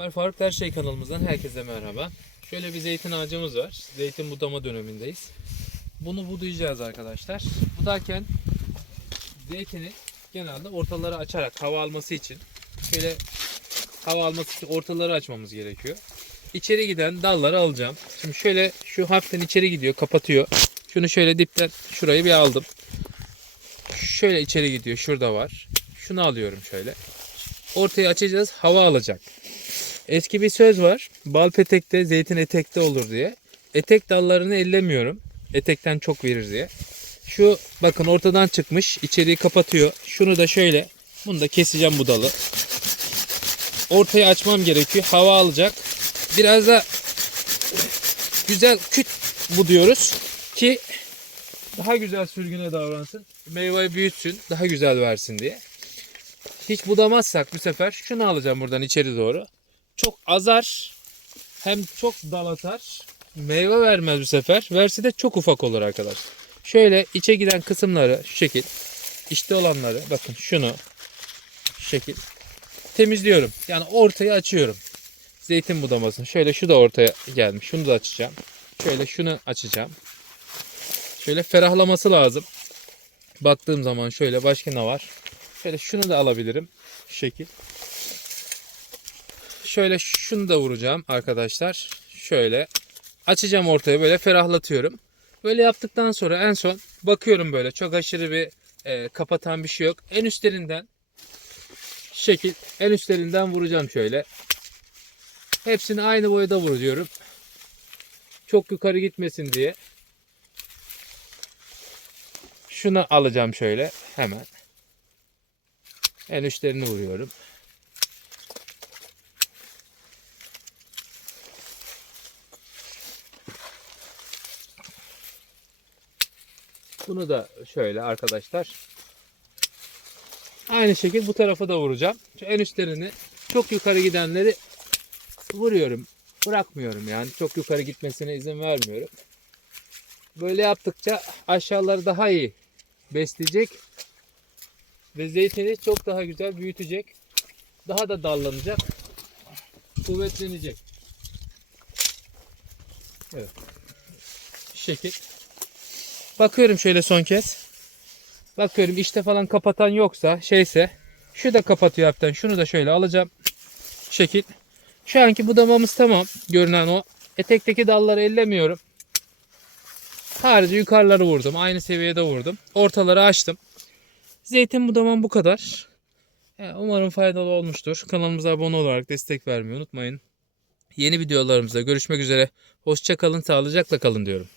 Ömer Faruk Her Şey kanalımızdan herkese merhaba. Şöyle bir zeytin ağacımız var. Zeytin budama dönemindeyiz. Bunu budayacağız arkadaşlar. Budarken zeytini genelde ortaları açarak hava alması için şöyle hava alması için ortaları açmamız gerekiyor. İçeri giden dalları alacağım. Şimdi şöyle şu hafiften içeri gidiyor, kapatıyor. Şunu şöyle dipten şurayı bir aldım. Şöyle içeri gidiyor. Şurada var. Şunu alıyorum şöyle. Ortayı açacağız. Hava alacak. Eski bir söz var. Bal petekte, zeytin etekte olur diye. Etek dallarını ellemiyorum. Etekten çok verir diye. Şu bakın ortadan çıkmış. içeriği kapatıyor. Şunu da şöyle. Bunu da keseceğim bu dalı. Ortayı açmam gerekiyor. Hava alacak. Biraz da güzel küt bu diyoruz ki daha güzel sürgüne davransın. Meyveyi büyütsün. Daha güzel versin diye. Hiç budamazsak bu sefer şunu alacağım buradan içeri doğru. Çok azar hem çok dal atar. Meyve vermez bu sefer. Verse de çok ufak olur arkadaşlar. Şöyle içe giden kısımları şu şekil. işte olanları bakın şunu şu şekil temizliyorum. Yani ortaya açıyorum. Zeytin budamasını. Şöyle şu da ortaya gelmiş. Şunu da açacağım. Şöyle şunu açacağım. Şöyle ferahlaması lazım. Baktığım zaman şöyle başka ne var? Şöyle şunu da alabilirim. Şu şekil. Şöyle şunu da vuracağım arkadaşlar. Şöyle açacağım ortaya böyle ferahlatıyorum. Böyle yaptıktan sonra en son bakıyorum böyle çok aşırı bir e, kapatan bir şey yok. En üstlerinden şekil en üstlerinden vuracağım şöyle. Hepsini aynı boyada vuruyorum. Çok yukarı gitmesin diye. Şunu alacağım şöyle hemen. En üstlerini vuruyorum. Bunu da şöyle arkadaşlar. Aynı şekilde bu tarafa da vuracağım. Şu en üstlerini çok yukarı gidenleri vuruyorum. Bırakmıyorum yani. Çok yukarı gitmesine izin vermiyorum. Böyle yaptıkça aşağıları daha iyi besleyecek ve zeytini çok daha güzel büyütecek. Daha da dallanacak. Kuvvetlenecek. Evet. Şekil. Bakıyorum şöyle son kez. Bakıyorum işte falan kapatan yoksa şeyse şu da kapatıyor hafiften. Şunu da şöyle alacağım. Şu şekil. Şu anki budamamız tamam. Görünen o. Etekteki dalları ellemiyorum. Harici yukarıları vurdum. Aynı seviyede vurdum. Ortaları açtım. Zeytin budamam bu kadar. Yani umarım faydalı olmuştur. Kanalımıza abone olarak destek vermeyi unutmayın. Yeni videolarımızda görüşmek üzere. Hoşça kalın, sağlıcakla kalın diyorum.